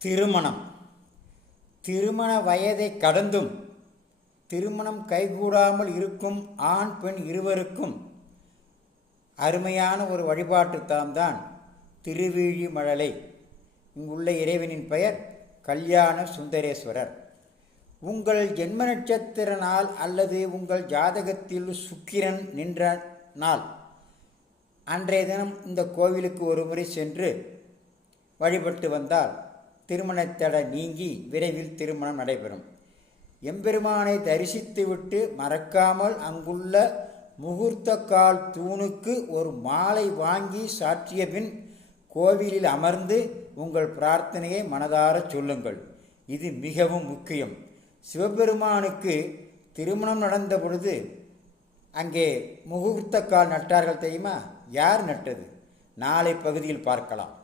திருமணம். திருமண வயதை கடந்தும் திருமணம் கைகூடாமல் இருக்கும் ஆண் பெண் இருவருக்கும் அருமையான ஒரு வழிபாட்டு தலம்தான் திருவிழிமழலை. இங்குள்ள இறைவனின் பெயர் கல்யாண சுந்தரேஸ்வரர். உங்கள் ஜென்ம நட்சத்திர நாள் அல்லது உங்கள் ஜாதகத்தில் சுக்கிரன் நின்ற நாள் அன்றைய தினம் இந்த கோவிலுக்கு ஒரு முறை சென்று வழிபட்டு வந்தால் திருமணத்தடை நீங்கி விரைவில் திருமணம் நடைபெறும். எம்பெருமானை தரிசித்துவிட்டு மறக்காமல் அங்குள்ள முகூர்த்த கால் தூணுக்கு ஒரு மாலை வாங்கி சாற்றிய பின் கோவிலில் அமர்ந்து உங்கள் பிரார்த்தனையை மனதார சொல்லுங்கள். இது மிகவும் முக்கியம். சிவபெருமானுக்கு திருமணம் நடந்த பொழுது அங்கே முகூர்த்த கால் நட்டார்கள் தெரியுமா? யார் நட்டது? நாளை பகுதியில் பார்க்கலாம்.